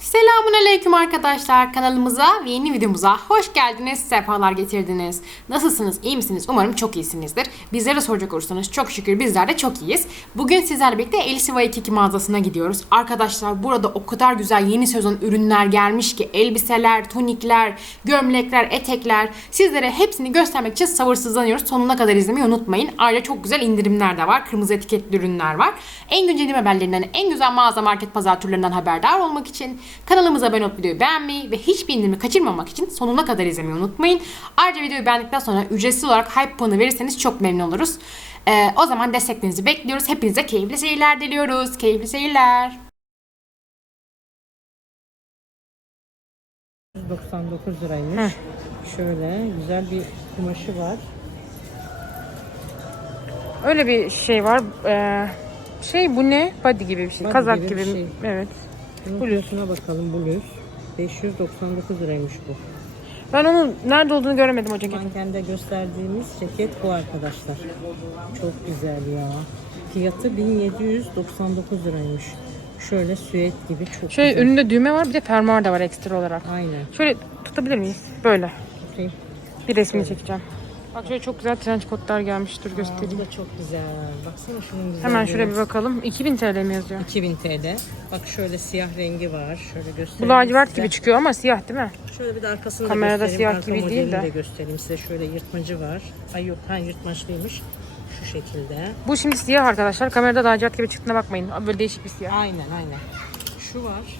Selamun Aleyküm arkadaşlar kanalımıza ve yeni videomuza hoş geldiniz, sefalar getirdiniz. Nasılsınız, iyi misiniz? Umarım çok iyisinizdir. Bizlere soracak olursanız çok şükür bizler de çok iyiyiz. Bugün sizlerle birlikte Elsi Waikiki mağazasına gidiyoruz. Arkadaşlar burada o kadar güzel yeni sezon ürünler gelmiş ki elbiseler, tunikler, gömlekler, etekler sizlere hepsini göstermek için sabırsızlanıyoruz. Sonuna kadar izlemeyi unutmayın. Ayrıca çok güzel indirimler de var. Kırmızı etiketli ürünler var. En güncel haberlerinden, en güzel mağaza market pazar turlarından haberdar olmak için kanalımıza abone olup videoyu beğenmeyi ve hiçbir indirimi kaçırmamak için sonuna kadar izlemeyi unutmayın. Ayrıca videoyu beğendikten sonra ücretsiz olarak hype puanı verirseniz çok memnun oluruz. Ee, o zaman desteklerinizi bekliyoruz. Hepinize keyifli seyirler diliyoruz. Keyifli seyirler. 99 liraymış. Şöyle güzel bir kumaşı var. Öyle bir şey var. Ee, şey bu ne? Body gibi bir şey. Body Kazak gibi gibi. bir şey. Evet. Bunun fiyatına bakalım bluz. 599 liraymış bu. Ben onun nerede olduğunu göremedim o ceketi. Mankende gösterdiğimiz ceket bu arkadaşlar. Çok güzel ya. Fiyatı 1799 liraymış. Şöyle süet gibi çok Şöyle güzel. önünde düğme var bir de fermuar da var ekstra olarak. Aynen. Şöyle tutabilir miyiz? Böyle. Tutayım. Bir resmini çekeceğim. Bak şöyle çok güzel trench coatlar gelmiş. Dur göstereyim. bu da çok güzel. Baksana şunun güzelliğine. Hemen şuraya bir bakalım. 2000 TL mi yazıyor? 2000 TL. Bak şöyle siyah rengi var. Şöyle Bu göstereyim lacivert size. gibi çıkıyor ama siyah değil mi? Şöyle bir de arkasını Kamerada da göstereyim. siyah gibi değil de. de göstereyim size. Şöyle yırtmacı var. Ay yok ha yırtmaçlıymış. Şu şekilde. Bu şimdi siyah arkadaşlar. Kamerada lacivert gibi çıktığına bakmayın. Böyle değişik bir siyah. Aynen aynen. Şu var.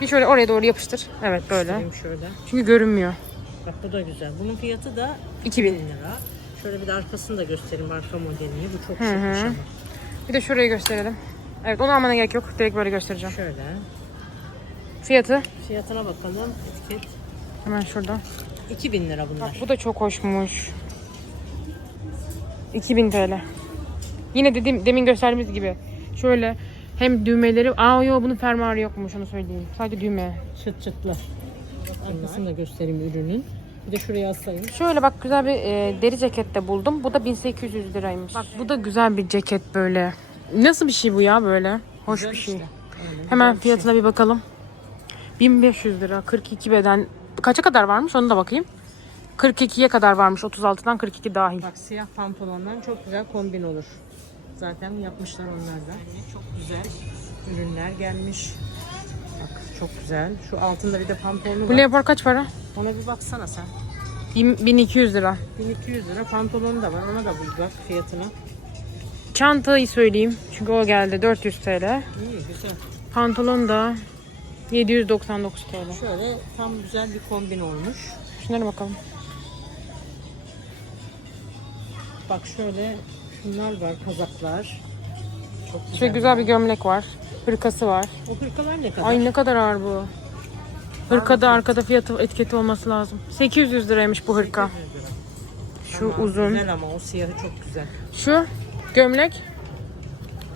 Bir şöyle oraya doğru yapıştır. Evet böyle. Göstereyim şöyle. Çünkü görünmüyor. Bak bu da güzel. Bunun fiyatı da 2000. 1000 lira. Şöyle bir de arkasını da göstereyim arka modelini. Bu çok Hı ama. Bir de şurayı gösterelim. Evet onu almana gerek yok. Direkt böyle göstereceğim. Şöyle. Fiyatı Fiyatına bakalım. Etiket. hemen şurada. 2000 lira bunlar. Bu da çok hoşmuş. 2000 TL. Yine dediğim demin gösterdiğimiz gibi şöyle hem düğmeleri aa yo bunun fermuarı yokmuş onu söyleyeyim. Sadece düğme. Çıt çıtlı. Arkasını da göstereyim ürünün. Bir de şuraya asayım. Şöyle bak güzel bir e, deri ceket de buldum. Bu da 1800 liraymış. Bak bu da güzel bir ceket böyle. Nasıl bir şey bu ya böyle? Hoş Güzel bir şey. işte. Aynen, Hemen güzel bir şey. fiyatına bir bakalım. 1500 lira. 42 beden. Kaça kadar varmış onu da bakayım. 42'ye kadar varmış. 36'dan 42 dahil. Bak siyah pantolondan çok güzel kombin olur. Zaten yapmışlar onlardan. Çok güzel ürünler gelmiş. Çok güzel. Şu altında bir de pantolonu Bu var. leopar kaç para? Ona bir baksana sen. Bin- 1200 lira. 1200 lira pantolonu da var. Ona da bul bak fiyatına. Çantayı söyleyeyim. Çünkü o geldi 400 TL. İyi güzel. Pantolon da 799 TL. Şöyle tam güzel bir kombin olmuş. Şunlara bakalım. Bak şöyle şunlar var kazaklar. Çok güzel. Şöyle güzel bir gömlek var. Hırkası var. O hırkalar ne kadar? Ay ne kadar ağır bu. Hırkada arkada fiyatı etiketi olması lazım. 800 liraymış bu hırka. 800 lira. Şu Tamam, uzun. Güzel ama o siyahı çok güzel. Şu gömlek.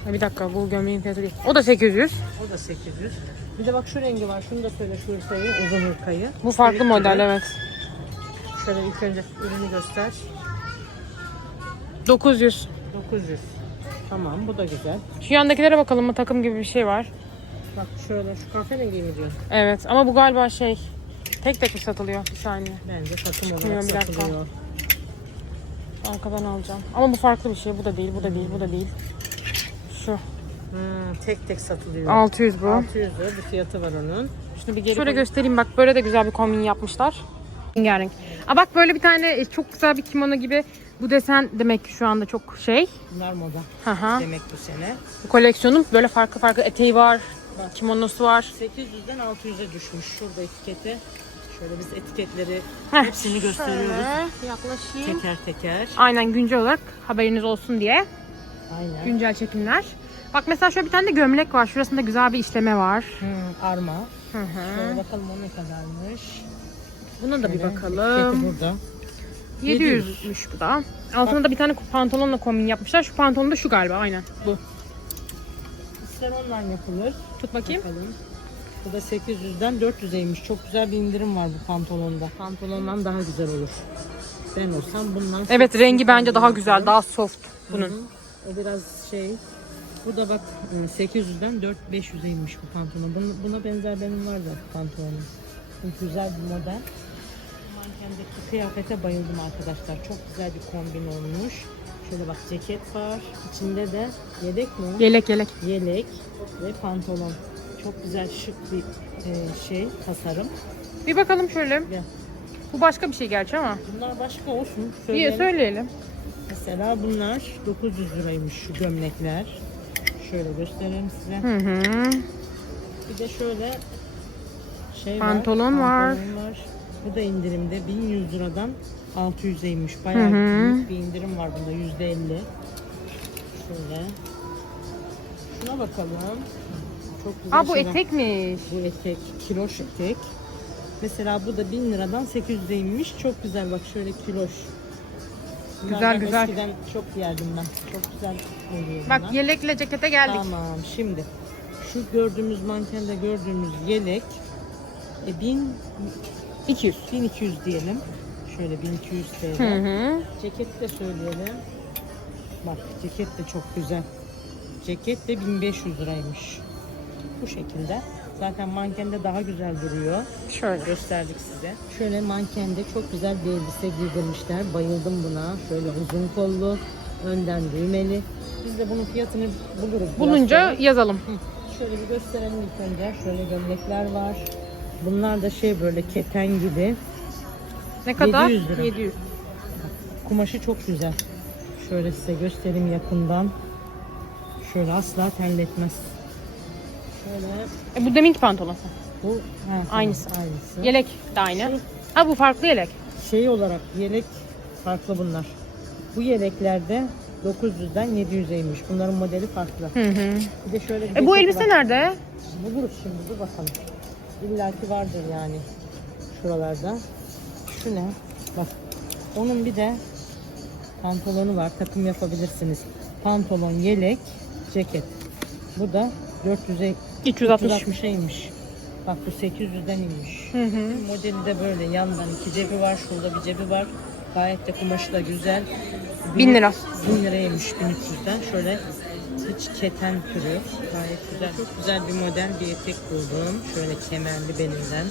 Ha, bir dakika bu gömleğin fiyatı değil. O da 800. O da 800. Bir de bak şu rengi var. Şunu da söyle şu hırkayı. Uzun hırkayı. Bu farklı Çelik model evet. Şöyle ilk önce ürünü göster. 900. 900. Tamam bu da güzel. Şu yandakilere bakalım mı takım gibi bir şey var. Bak şöyle şu kahverengi mi diyorsun? Evet ama bu galiba şey tek tek mi satılıyor? Bir saniye. Bence takım olarak Bilmiyorum, bir dakika. satılıyor. Arkadan alacağım. Ama bu farklı bir şey. Bu da değil, bu da değil, bu da değil. Şu. Hmm, tek tek satılıyor. 600 bu. 600 lira bir fiyatı var onun. Şunu bir geri Şöyle koy. göstereyim bak böyle de güzel bir kombin yapmışlar. Rengarenk. Aa bak böyle bir tane e, çok güzel bir kimono gibi. Bu desen demek ki şu anda çok şey. Bunlar moda Hı hı. demek bu sene. Bu koleksiyonun böyle farklı farklı eteği var. Kimonosu var. 800'den 600'e düşmüş. Şurada etiketi. Şöyle biz etiketleri Heh, hepsini gösteriyoruz. Şöyle yaklaşayım. Teker teker. Aynen güncel olarak haberiniz olsun diye. Aynen. Güncel çekimler. Bak mesela şöyle bir tane de gömlek var. Şurasında güzel bir işleme var. Hmm, arma. Hı hı. Şöyle bakalım o ne kadarmış. Buna da bir Şöyle, bakalım. Etiketi burada. 700'müş bu da. Altına da bir tane pantolonla kombin yapmışlar. Şu pantolon da şu galiba aynen bu. İster online yapılır. Tut bakayım. Bakalım. Bu da 800'den 400'eymiş. Çok güzel bir indirim var bu pantolonda. Pantolondan daha güzel olur. Ben olsam bundan... Evet 800 rengi bence daha güzel, daha soft bunun. Hı. O biraz şey Bu da bak e, 800'den 4-500'e inmiş bu pantolon. Buna, buna benzer benim var da pantolonum. Bu güzel bir model. Mankendeki kıyafete bayıldım arkadaşlar. Çok güzel bir kombin olmuş. Şöyle bak ceket var. İçinde de yedek mi? Yelek yelek. Yelek ve pantolon. Çok güzel şık bir e, şey tasarım. Bir bakalım şöyle. Gel. Bu başka bir şey gerçi ama. Bunlar başka olsun. İyi Söyleyelim. söyleyelim. Mesela bunlar 900 liraymış şu gömlekler. Şöyle göstereyim size. Hı hı. Bir de şöyle şey Pantolon var. var. Pantolon var. Bu da indirimde 1100 liradan 600'e inmiş. Bayağı Hı hı. büyük bir indirim var bunda %50. Şöyle. Şuna bakalım. Çok güzel Aa bu şeyler. etekmiş. Bu etek, kiloş etek. Mesela bu da 1000 liradan 800'e inmiş. Çok güzel bak şöyle kiloş. Güzel, Bunlardan güzel. Eskiden çok giyerdim ben. Çok güzel oluyor Bak bunlar. yelekle cekete geldik. Tamam şimdi şu gördüğümüz mankende gördüğümüz yelek e, 1000 200. 1200 diyelim. Şöyle 1200 TL. Hı hı. Ceket de söyleyelim. Bak ceket de çok güzel. Ceket de 1500 liraymış. Bu şekilde. Zaten mankende daha güzel duruyor. Şöyle. Gösterdik size. Şöyle mankende çok güzel bir elbise giydirmişler. Bayıldım buna. Şöyle uzun kollu, önden düğmeli. Biz de bunun fiyatını buluruz. Bulunca sonra. yazalım. Hı. Şöyle bir gösterelim ilk önce. Şöyle gömlekler var. Bunlar da şey böyle keten gibi. Ne kadar? 700 lira. 700. Kumaşı çok güzel. Şöyle size göstereyim yakından. Şöyle asla terletmez. Şöyle E, bu deminki pantolon. bu tamam, Aynısı. aynısı. Yelek de aynı. Ha bu farklı yelek. Şey olarak yelek farklı bunlar. Bu yeleklerde 900'den 700'e inmiş. Bunların modeli farklı. Hı hı. Bir de şöyle bir E bu elbise var. nerede? Buluruz şimdi dur bakalım. İlla ki vardır yani şuralarda. Şu ne? Bak onun bir de pantolonu var. Takım yapabilirsiniz. Pantolon, yelek, ceket. Bu da 400'e 360. 360'a inmiş. Bak bu 800'den inmiş. Hı hı. Modeli de böyle yandan iki cebi var. Şurada bir cebi var. Gayet de kumaşı da güzel. 1000 lira. 1000 liraymış 1300'den. Şöyle hiç keten türü. Gayet güzel. Çok güzel bir model bir etek buldum. Şöyle kemerli belinden.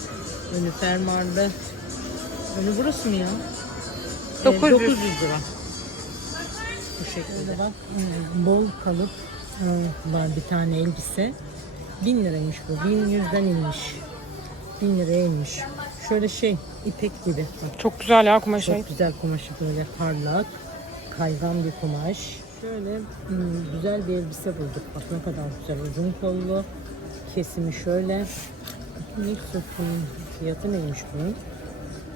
Önü fermuarlı. Önü burası mı ya? Ee, 900. 900 lira. Bu şekilde. Bak, e, bol kalıp e, var bir tane elbise. 1000 liraymış bu. 1100'den inmiş. 1000 liraya inmiş. Şöyle şey ipek gibi. Bak, Çok güzel ya kumaşı. çok güzel kumaşı böyle parlak, kaygan bir kumaş. Şöyle hmm, güzel bir elbise bulduk. Bak ne kadar güzel uzun kollu. Kesimi şöyle. Ne bunun fiyatı neymiş bunun?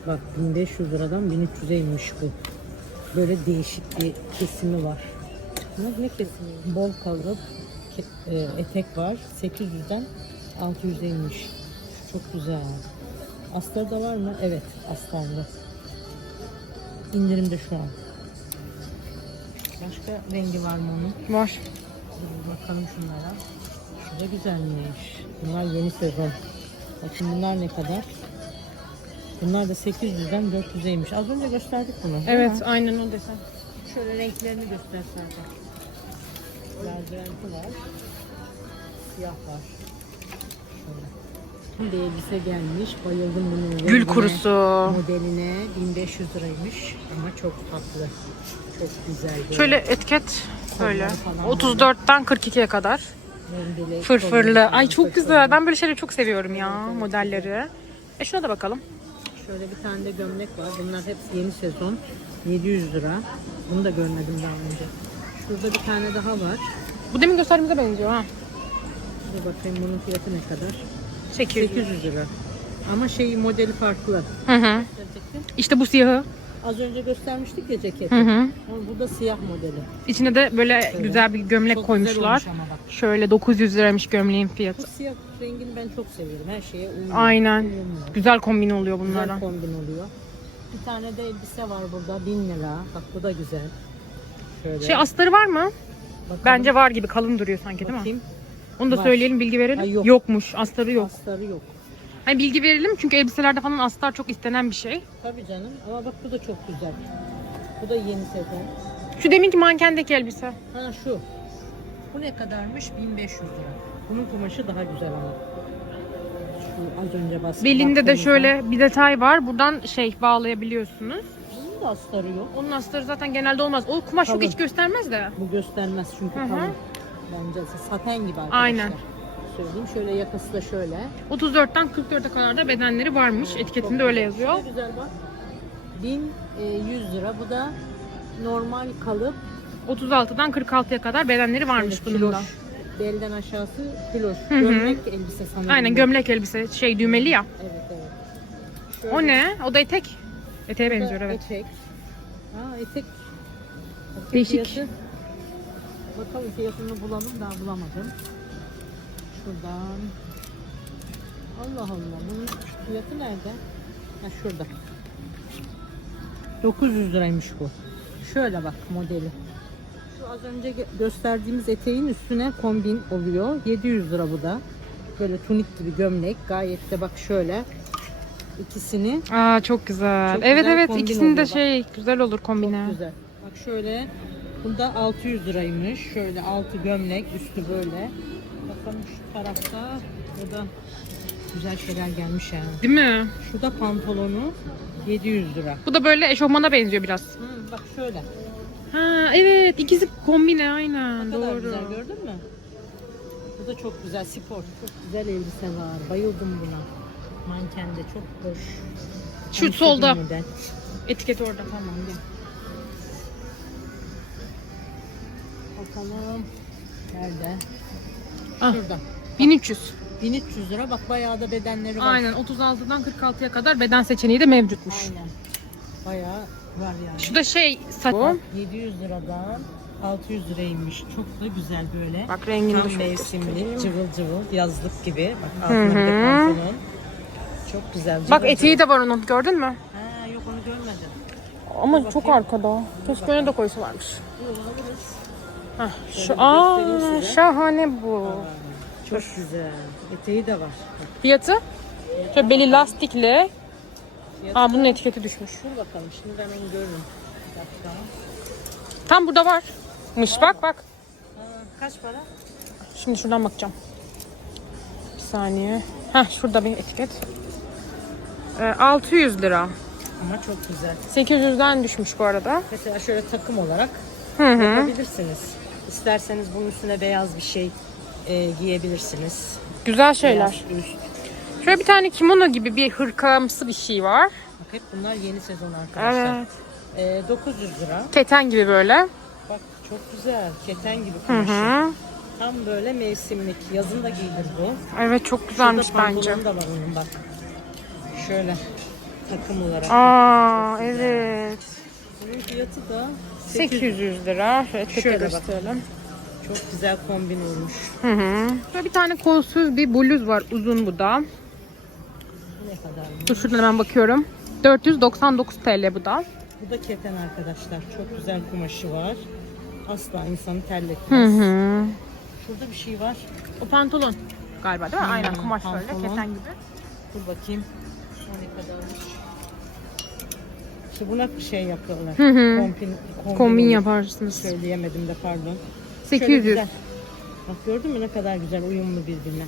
Bak 1500 liradan 1300'e inmiş bu. Böyle değişik bir kesimi var. Ne, ne kesimi? Bol kalıp ke- e, etek var. 800'den 600'e inmiş. Çok güzel. Astar da var mı? Evet, astarlı. İndirimde şu an. Başka rengi var mı onun? Var. Dur bakalım şunlara. Şu da güzelmiş. Bunlar yeni sezon. Bakın bunlar ne kadar? Bunlar da 800'den 400'eymiş. Az önce gösterdik bunu. Evet mi? aynen o desen. Şöyle renklerini göstersen. Lacivert var. Siyah var. Bir elbise gelmiş. Bayıldım bunun Gül rengine, kurusu. Modeline 1500 liraymış ama çok tatlı. Çok güzel. böyle. Şöyle etiket böyle. falan 34'ten 42'ye kadar. Rendeli, Fırfırlı. Ay çok güzel. Ben böyle şeyleri çok seviyorum ya modelleri. E şuna da bakalım. Şöyle bir tane de gömlek var. Bunlar hepsi yeni sezon. 700 lira. Bunu da görmedim daha önce. Şurada bir tane daha var. Bu demin gösterdiğimize benziyor ha. Dur bakayım bunun fiyatı ne kadar? 800. 800 lira. Ama şeyi modeli farklı. Hı hı. İşte bu siyahı. Az önce göstermiştik ya ceketi. Hı hı. Ama bu da siyah modeli. İçine de böyle güzel bir gömlek Çok güzel koymuşlar. Şöyle 900 liraymış gömleğin Bu fiyatı. siyah rengini ben çok seviyorum. Her şeye uyuyor. Aynen. Uyumlu. Güzel kombin oluyor Güzel bunlardan. kombin oluyor. Bir tane de elbise var burada 1000 lira. Bak bu da güzel. Şöyle. Şey astarı var mı? Bakalım. Bence var gibi kalın duruyor sanki değil mi? Onu da Var. söyleyelim bilgi verelim. Ay, yok. Yokmuş astarı yok. Astarı yok. Hani bilgi verelim çünkü elbiselerde falan astar çok istenen bir şey. Tabii canım ama bak bu da çok güzel. Bu da yeni sezon. Şu deminki mankendeki elbise. Ha şu. Bu ne kadarmış? 1500 lira. Bunun kumaşı daha güzel ama. Şu az önce bahsettiğim. Belinde de şöyle bir detay var. Buradan şey bağlayabiliyorsunuz. Bunun da astarı yok. Onun astarı zaten genelde olmaz. O kumaş çok Kalın. hiç göstermez de. Bu göstermez çünkü Hı hı. kalın. Bence saten gibi arkadaşlar. Aynen. Söyleyeyim şöyle yakası da şöyle. 34'ten 44'e kadar da bedenleri varmış. Etiketinde öyle yazıyor. Ne güzel bak. 1100 lira. Bu da normal kalıp 36'dan 46'ya kadar bedenleri varmış Böyle bunun da. Belden aşağısı kiloş. Hı hı. Gömlek elbise sanırım. Aynen gömlek elbise şey düğmeli ya. Evet evet. Şöyle O ne? O da etek. Eteğe benziyor evet. Etek. Aa etek. Etek Değişik. fiyatı. Bakalım fiyatını bulalım daha bulamadım. Şuradan. Allah Allah bunun fiyatı nerede? Ha şurada. 900 liraymış bu. Şöyle bak modeli. Şu az önce gö- gösterdiğimiz eteğin üstüne kombin oluyor. 700 lira bu da. Böyle tunik gibi gömlek. Gayet de bak şöyle. ikisini Aa çok güzel. Çok evet güzel evet oluyor de bak. şey güzel olur kombine. Çok güzel. Bak şöyle bunda 600 liraymış. Şöyle altı gömlek, üstü böyle. Bakalım şu tarafta o da güzel şeyler gelmiş yani. Değil mi? Şu da pantolonu 700 lira. Bu da böyle eşofmana benziyor biraz. Hı, bak şöyle. Ha evet ikisi kombine aynen Ne kadar doğru. güzel gördün mü? Bu da çok güzel spor. Çok güzel elbise var. Bayıldım buna. Mankende çok hoş. Şu solda model. etiket orada. Tamam gel. Bakalım. Nerede? Ah. Şurada. 1300. 1300 lira. Bak bayağı da bedenleri var. Aynen 36'dan 46'ya kadar beden seçeneği de mevcutmuş. Aynen. Bayağı var yani. Şu da şey. Bak, 700 liradan 600 liraymış. Çok da güzel böyle. Bak rengini de Tam şöyle mevsimlik, göstereyim. cıvıl cıvıl, yazlık gibi. Bak Hı altına bir de pantolon. Çok güzel. Cıvıl Bak eteği cıvıl. de var onun gördün mü? Ha, yok onu görmedim. Ama çok arkada. Keşke öne de koysalarmış. Hah, şu aa göstereyim size. şahane bu. Çok güzel. Eteği de var. Fiyatı? Şöyle beli lastikli. Aa bunun etiketi düşmüş. Dur bakalım şimdi ben onu görürüm. Bir dakika. Tam burada varmış bak bak. Aa, kaç para? Şimdi şuradan bakacağım. Bir saniye. Heh şurada bir etiket. Ee, 600 lira. Ama çok güzel. 800'den düşmüş bu arada. Mesela şöyle takım olarak Hı hı. yapabilirsiniz. İsterseniz bunun üstüne beyaz bir şey e, giyebilirsiniz. Güzel şeyler. Beyaz üst. Şöyle bir tane kimono gibi bir hırkamsı bir şey var. Bak hep bunlar yeni sezon arkadaşlar. Evet. E, 900 lira. Keten gibi böyle. Bak çok güzel. Keten gibi Hı kumaşı. hı. Tam böyle mevsimlik. Yazın da giyilir bu. Evet çok güzelmiş Şurada bence. da var onun bak. Şöyle takım olarak. Aa evet. Bunun fiyatı da 800. 800 lira. Şöyle Şöyle bak. Çok güzel kombin olmuş. Hı hı. Şöyle bir tane kolsuz bir bluz var uzun bu da. Ne kadar? Dur şuradan hemen bakıyorum. 499 TL bu da. Bu da keten arkadaşlar. Çok güzel kumaşı var. Asla insanı Hı terletmez. hı. Şurada bir şey var. O pantolon galiba değil mi? Hmm, Aynen kumaş böyle pantolon. keten gibi. Dur bakayım. O ne kadarmış? İşte buna şey yapıyorlar. Hı hı. Kombin, kombin, Kombin olur. yaparsınız. Söyleyemedim de pardon. Şöyle 800. güzel. Bak gördün mü ne kadar güzel uyumlu birbirine.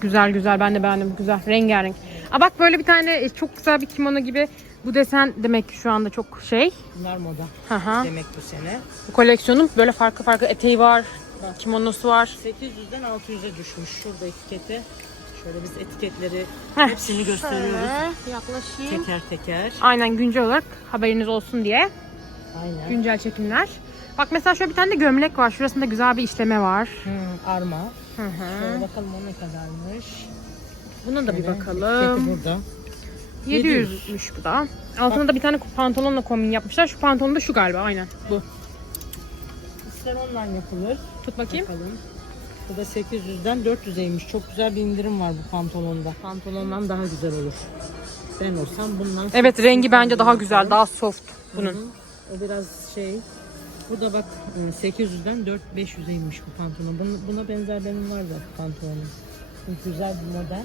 Güzel güzel ben de beğendim. Güzel rengarenk. Aa bak böyle bir tane e, çok güzel bir kimono gibi. Bu desen demek ki şu anda çok şey. Bunlar moda hı. demek bu sene. Bu koleksiyonun böyle farklı farklı eteği var. Bak. Kimonosu var. 800'den 600'e düşmüş. Şurada etiketi. Şöyle biz etiketleri Heh, hepsini gösteriyoruz. Şöyle yaklaşayım. Teker teker. Aynen güncel olarak haberiniz olsun diye. Aynen. Güncel çekimler. Bak mesela şöyle bir tane de gömlek var. Şurasında güzel bir işleme var. Hmm, arma. Hı hı. Şöyle bakalım o ne kadarmış. Buna da bir Şöyle, bakalım. Etiketi burada. 700'müş bu da. Altına da bir tane pantolonla kombin yapmışlar. Şu pantolon da şu galiba aynen bu. İster online yapılır. Tut bakayım. Bakalım. Bu da 800'den 400'eymiş. Çok güzel bir indirim var bu pantolonda. Pantolondan daha güzel olur. Ben olsam bundan... Evet rengi bence daha güzel, daha soft bunun. Hı hı. O biraz şey... Bu da bak e, 800'den 4 500'eymiş bu pantolon. Buna, buna benzer benim var da pantolonum. Güzel bir model.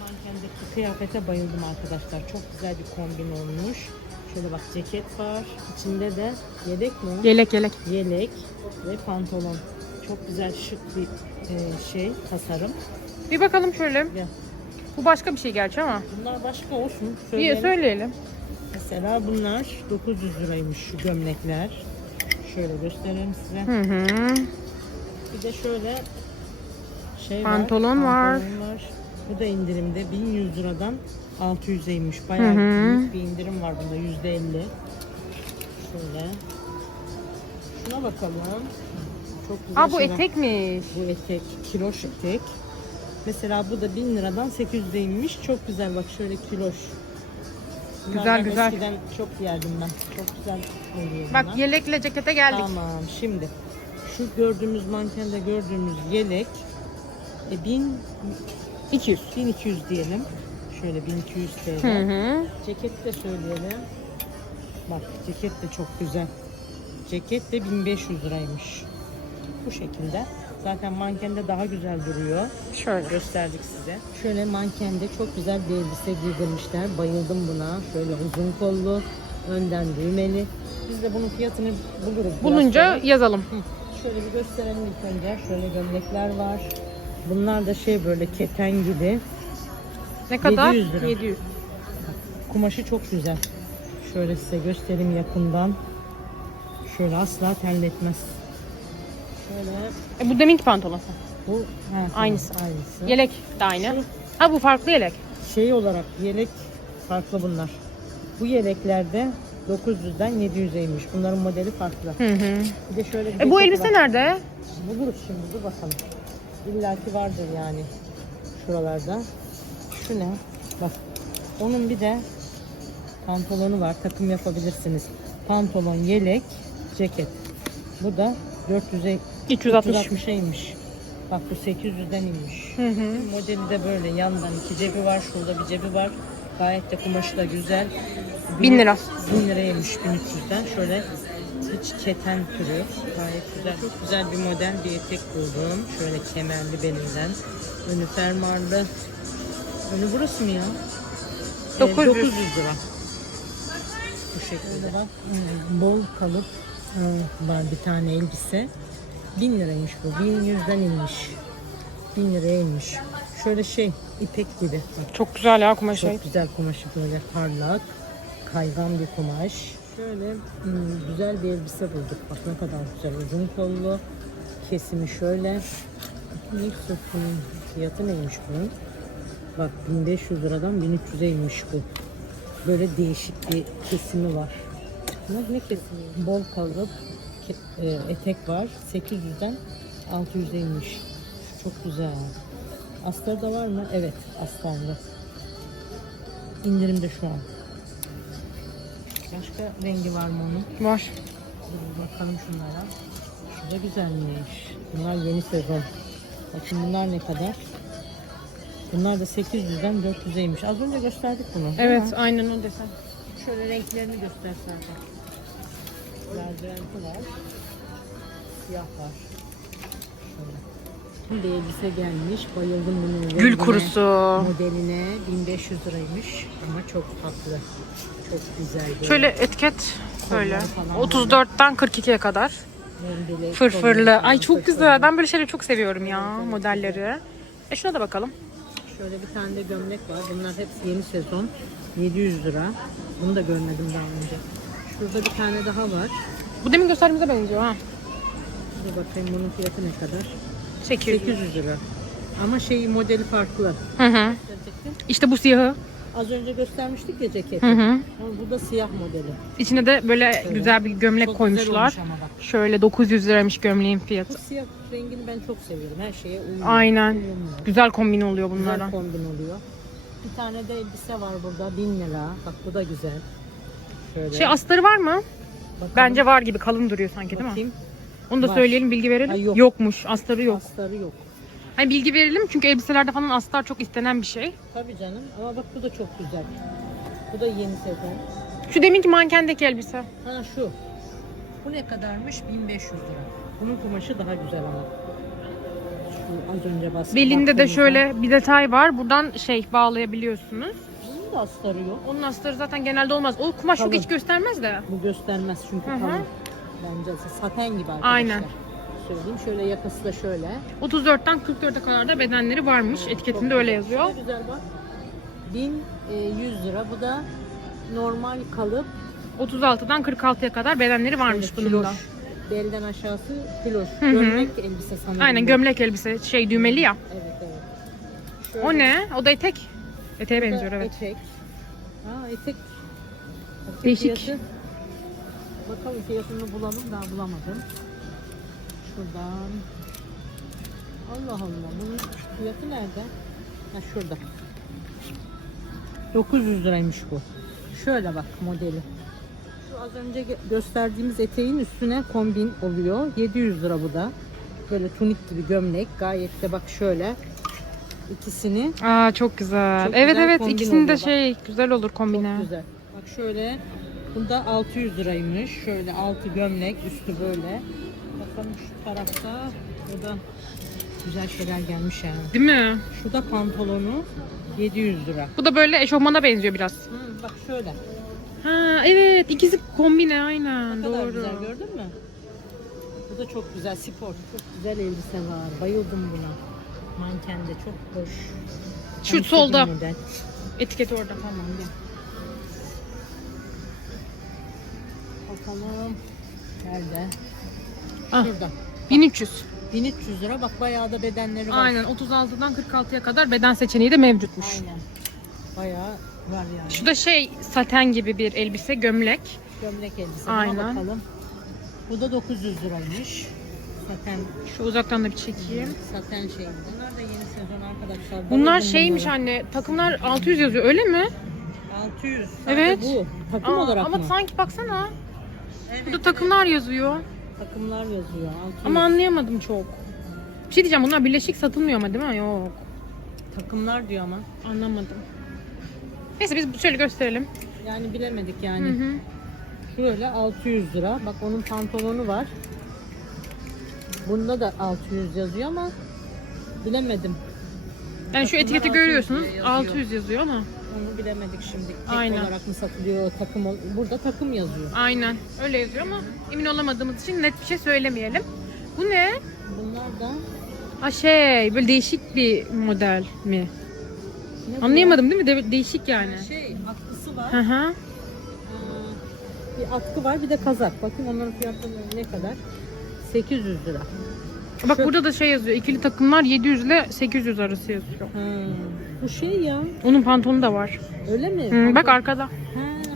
Mankendeki kıyafete bayıldım arkadaşlar. Çok güzel bir kombin olmuş. Şöyle bak ceket var. İçinde de yelek mi? Yelek yelek. Yelek ve pantolon. Çok güzel şık bir e, şey tasarım. Bir bakalım şöyle. Gel. Bu başka bir şey gerçi ama. Bunlar başka olsun. İyi Söyleyelim. söyleyelim. Mesela bunlar 900 liraymış şu gömlekler. Şöyle göstereyim size. Hı hı. Bir de şöyle şey Pantolon var. Pantolon var. Bu da indirimde 1100 liradan 600'eymiş. Bayağı Hı hı. büyük bir indirim var bunda %50. Şöyle. Şuna bakalım. Çok güzel Aa bu şeyler. etekmiş. Bu etek, kiloş etek. Mesela bu da 1000 liradan 800'deymiş. Çok güzel bak şöyle kiloş. Bunlardan güzel. Eskiden çok giyerdim ben. Çok güzel oluyor bunlar. Bak yelekle cekete geldik. Tamam şimdi şu gördüğümüz mankende gördüğümüz yelek e, 1200 1200 diyelim. Şöyle 1200 TL. Hı hı. Ceket de söyleyelim. Bak ceket de çok güzel. Ceket de 1500 liraymış. Bu şekilde. Zaten mankende daha güzel duruyor. Şöyle. Gösterdik size. Şöyle mankende çok güzel bir elbise giydirmişler. Bayıldım buna. Şöyle uzun kollu, önden düğmeli. Biz de bunun fiyatını buluruz. Bulunca sonra. yazalım. Hı. Şöyle bir gösterelim ilk önce. Şöyle gömlekler var. Bunlar da şey böyle keten gibi. Ne kadar? 700 lira. 700. Kumaşı çok güzel. Şöyle size göstereyim yakından. Şöyle asla terletmez. Şöyle E, bu deminki pantolon. bu ha, tamam, Aynısı. aynısı. Yelek de aynı. Ha bu farklı yelek. Şey olarak yelek farklı bunlar. Bu yeleklerde 900'den 700'eymiş. Bunların modeli farklı. Hı hı. Bir de şöyle bir E bu elbise var. nerede? Buluruz şimdi dur bakalım. İlla ki vardır yani şuralarda. Şu ne? Bak. Onun bir de pantolonu var. Takım yapabilirsiniz. Pantolon, yelek, ceket. Bu da 400'e 360. 360'eymiş. Bak bu 800'den inmiş. Hı hı. Modeli de böyle yandan iki cebi var. Şurada bir cebi var. Gayet de kumaşı da güzel. 1000 lira. 1000 liraymış 1300'den. Şöyle hiç keten türü. Gayet güzel. Çok güzel bir model bir etek buldum. Şöyle kemerli belimden. Önü fermuarlı. Önü burası mı ya? Ee, 900. 900 lira. Bu şekilde. Bak, bol kalıp e, var bir tane elbise. 1000 liraymış bu. 1100'den inmiş. 1000 liraya inmiş. Şöyle şey ipek gibi. Çok güzel ya kumaşı. çok güzel kumaşı böyle parlak, kaygan bir kumaş. Şöyle hmm, güzel bir elbise bulduk. Bak ne kadar güzel. Uzun kollu. Kesimi şöyle. Güzel bunun fiyatı neymiş bunun? Bak 1500 liradan 1300'e inmiş bu. Böyle değişik bir kesimi var. Ne, ne kesimi? Bol kalıp e, etek var. 800'den 600'e inmiş. Çok güzel. Astarı da var mı? Evet, astarlı. İndirimde şu an. Başka rengi var mı onun? Var. Dur bakalım şunlara. Şu da güzelmiş. Bunlar yeni sezon. Bakın bunlar ne kadar? Bunlar da 800'den 400'eymiş. Az önce gösterdik bunu. Evet aynen o desen. Şöyle renklerini göstersen. Lacivert var. Siyah var. Şöyle. Elbise gelmiş. Bayıldım bunun Gül rengine, kurusu. Modeline 1500 liraymış. Ama çok tatlı. Çok güzel. Şöyle etiket böyle. Kolları falan 34'ten 42'ye kadar. Rendeli, Fırfırlı. kolları Ay çok güzel. Ben böyle şeyleri çok seviyorum ya modelleri. E şuna da bakalım. Şöyle bir tane de gömlek var. Bunlar hepsi yeni sezon. 700 lira. Bunu da görmedim daha önce. Şurada bir tane daha var. Bu demin gösterdiğimize benziyor ha. Dur bakayım bunun fiyatı ne kadar? 800. 800 lira. Ama şey modeli farklı. Hı hı. İşte bu siyahı. Az önce göstermiştik ya ceketi. Hı hı. Ama bu da siyah modeli. İçine de böyle güzel bir gömlek Çok güzel koymuşlar. Şöyle 900 liraymış gömleğin Bu fiyatı. siyah rengini ben çok seviyorum. Her şeye uyuyor. Aynen. Uyumlu. Güzel kombin oluyor Güzel bunlardan. kombin oluyor. Bir tane de elbise var burada. 1000 lira. Bak bu da güzel. Şöyle. Şey astarı var mı? Bakalım. Bence var gibi kalın duruyor sanki değil mi? Bakayım. Onu da Var. söyleyelim bilgi verelim. Ay, yok. Yokmuş astarı yok. Astarı yok. Hani bilgi verelim çünkü elbiselerde falan astar çok istenen bir şey. Tabii canım. Ama bak bu da çok güzel. Bu da yeni sezon. Şu deminki mankendeki elbise. Ha şu. Bu ne kadarmış? 1500 lira. Bunun kumaşı daha güzel ama. Şu az önce bahsettiğim. Belinde de şöyle bir detay var. Buradan şey bağlayabiliyorsunuz. Bunun da astarı yok. Onun astarı zaten genelde olmaz. O kumaş çok Kalın. hiç göstermez de. Bu göstermez çünkü Hı hı. kalın. Bence saten gibi arkadaşlar. Aynen. söyleyeyim. Şöyle yakası da şöyle. 34'ten 44'e kadar da bedenleri varmış. Etiketinde öyle yazıyor. Ne güzel bak. 1100 lira. Bu da normal kalıp 36'dan 46'ya kadar bedenleri varmış bunun da. Belden aşağısı kiloş. hı. Gömlek elbise sanırım. Aynen gömlek elbise şey düğmeli ya. Evet evet. O ne? O da etek. Eteğe benziyor evet. Etek. Aa etek. Etek Değişik. fiyatı. Bakalım fiyatını bulalım daha bulamadım. Şuradan. Allah Allah. Bunun fiyatı nerede? Ha şurada. 900 liraymış bu. Şöyle bak modeli. Şu az önce gösterdiğimiz eteğin üstüne kombin oluyor. 700 lira bu da. Böyle tunik gibi gömlek. Gayet de bak şöyle. İkisini Aa çok güzel. Çok evet güzel evet kombin ikisinin de bak. şey güzel olur kombine. Çok güzel. Bak şöyle. Bunda 600 liraymış. Şöyle altı gömlek, üstü böyle. Bakalım şu tarafta. Burada güzel şeyler gelmiş yani. Değil mi? Şu da pantolonu 700 lira. Bu da böyle eşofmana benziyor biraz. Hı, bak şöyle. Ha evet ikisi kombine aynen Ne kadar doğru. güzel gördün mü? Bu da çok güzel spor. Çok güzel elbise var. Bayıldım buna. Mankende çok hoş. Şu Tam solda. istediğim model. Etiket orada. Tamam gel. Bakalım. Nerede? Ah. Şurada. 1300. 1300 lira. Bak bayağı da bedenleri var. Aynen 36'dan 46'ya kadar beden seçeneği de mevcutmuş. Aynen. Bayağı var yani. Şu da şey saten gibi bir elbise gömlek. gömlek elbise. Buna Aynen. bakalım. Bu da 900 liraymış. Zaten Şu uzaktan da bir çekeyim. saten şey. Bunlar da yeni sezon arkadaşlar. Bunlar şeymiş bunlara. anne takımlar 600 yazıyor öyle mi? 600. Evet. Bu. Takım Aa, olarak ama mı? sanki baksana. Evet, Burada takımlar yazıyor. takımlar yazıyor. 600. Ama anlayamadım çok. Bir şey diyeceğim bunlar birleşik satılmıyor ama değil mi? Yok. takımlar diyor ama. Anlamadım. Neyse biz şöyle gösterelim. Yani bilemedik yani. Hı hı. Şöyle 600 lira. Bak onun pantolonu var. Bunda da 600 yazıyor ama bilemedim. Yani şu Takımlar etiketi 600 görüyorsunuz. diye yazıyor. 600 yazıyor ama. Onu bilemedik şimdi. Tek Aynen. olarak mı satılıyor? Takım ol- burada takım yazıyor. Aynen. Öyle yazıyor ama emin olamadığımız için net bir şey söylemeyelim. Bu ne? Bunlar da Ha şey böyle değişik bir model mi? ne bu Anlayamadım değil mi? De- değişik yani. ya? Şey atkısı var. Hı hı. Ee, bir atkı var bir de kazak. Bakın onların fiyatları ne kadar? 800 lira. Bak Şu- burada da şey yazıyor. İkili takımlar 700 ile 800 arası yazıyor. Ha, bu şey ya. Onun pantolonu da var. Öyle mi? Hı, bak Pantolon- arkada. Ha,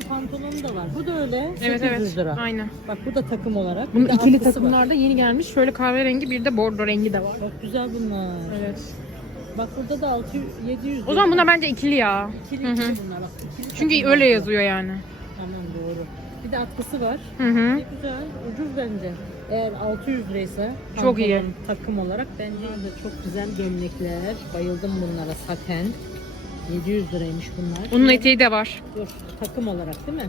pantolonu da var. Bu da öyle. 800 Evet evet. lira. Aynen. Bak bu da takım olarak. Bunun bir de ikili atkısı var. takımlarda yeni gelmiş. Şöyle kahverengi bir de bordo rengi de var. Çok güzel bunlar. Evet. Bak burada da 600 700 O zaman bunlar bence ikili ya. ikili Hı ikili hı. bunlar. Bak, ikili Çünkü öyle yazıyor yani. Tamam doğru. Bir de atkısı var. Hı hı. Ne güzel. Ucuz bence. Eğer 600 liraysa Çok iyi. pantolon, takım olarak bence de çok güzel gömlekler. Bayıldım bunlara saten. 700 liraymış bunlar. Onun eteği de var. Dur, takım olarak değil mi?